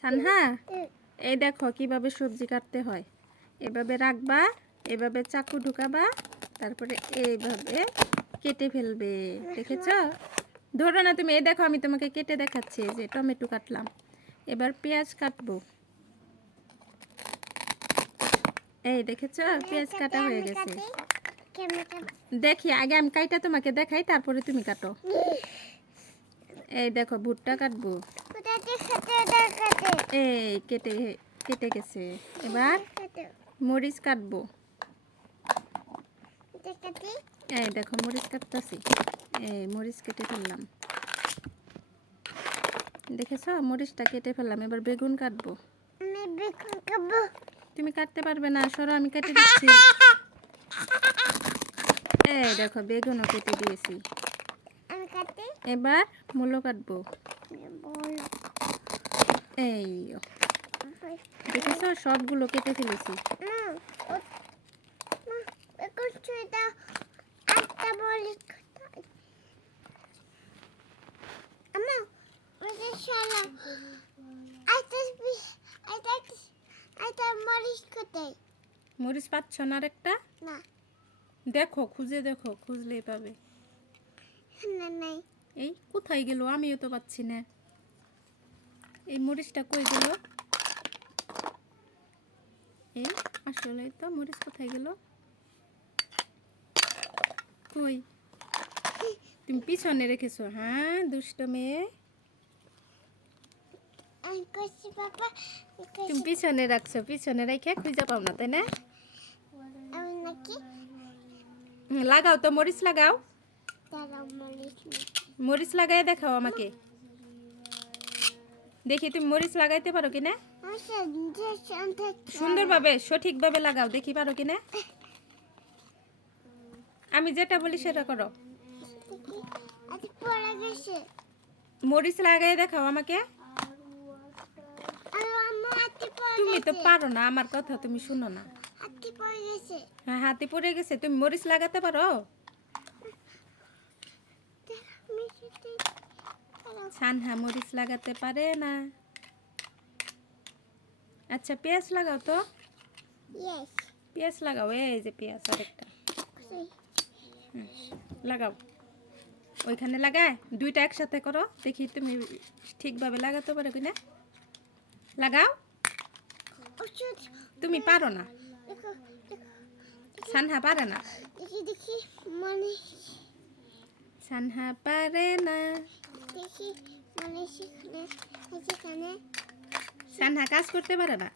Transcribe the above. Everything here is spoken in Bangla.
সানহা এই দেখো কিভাবে সবজি কাটতে হয়। এভাবে রাখবা, এভাবে চাকু ঢুকাবা, তারপরে এইভাবে কেটে ফেলবে। দেখেছো? ধরো না তুমি, এই দেখো আমি তোমাকে কেটে দেখাচ্ছি। যে টমেটো কাটলাম, এবার পেঁয়াজ কাটবো। এই দেখেছো পেঁয়াজ কাটা হয়ে গেছে। দেখি আগে আমি কাইটা তোমাকে দেখাই, তারপরে তুমি কাটো। এই দেখো ভুট্টা কাটবো। এই কেটে কেটে গেছে। এবার মরিচ কাটবো। এই দেখো মরিচ কাটতেছি। এই মরিচ কেটে ফেললাম। দেখেছো মরিচটা কেটে ফেললাম। এবার বেগুন কাটবো। তুমি কাটতে পারবে না, সরো আমি কেটে দিচ্ছি। এই দেখো বেগুনও কেটে দিয়েছি। এবার মূলো কাটবো। এই দেখেছো সবগুলো কেটে ফেলেছি। মরিচ পাচ্ছ না আরেকটা? দেখো খুঁজে দেখো, খুঁজলেই পাবে। এই কোথায় গেল? আমিও তো পাচ্ছি না। এই মরিচটা কই গেল? এই আসলে তো মরিচ কোথায় গেল? কই? তুমি পিছনে রেখেছো? হ্যাঁ দুষ্ট মেয়ে, তুমি পিছনে রাখছো। পিছনে রেখে খুঁজে পাও না, তাই না? লাগাও তো মরিচ, লাগাও। মরিচ লাগাই দেখাও আমাকে, দেখি তুমি মরিচ লাগাইতে পারো কিনা। সুন্দরভাবে সঠিকভাবে লাগাও, দেখি পারো কিনা। আমি যেটা বলি সেটা করো। মরিচ লাগাই দেখাও আমাকে। তুমি তো পারো না, আমার কথা তুমি শুনো না। হ্যাঁ হাতে পড়ে গেছে। তুমি মরিচ লাগাতে পারো? সানহা মরিচ লাগাতে পারে না। আচ্ছা পেঁয়াজ লাগাও তো। পেঁয়াজ লাগাও। এই যে পেঁয়াজ আরেকটা লাগাও। ওইখানে লাগায় দুইটা একসাথে করো, দেখি তুমি ঠিকভাবে লাগাতে পারো কিনা। লাগাও। তুমি পারো না, সানহা পারে না। সানহা পারে না। সানহা কাজ করতে পারে না।